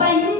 open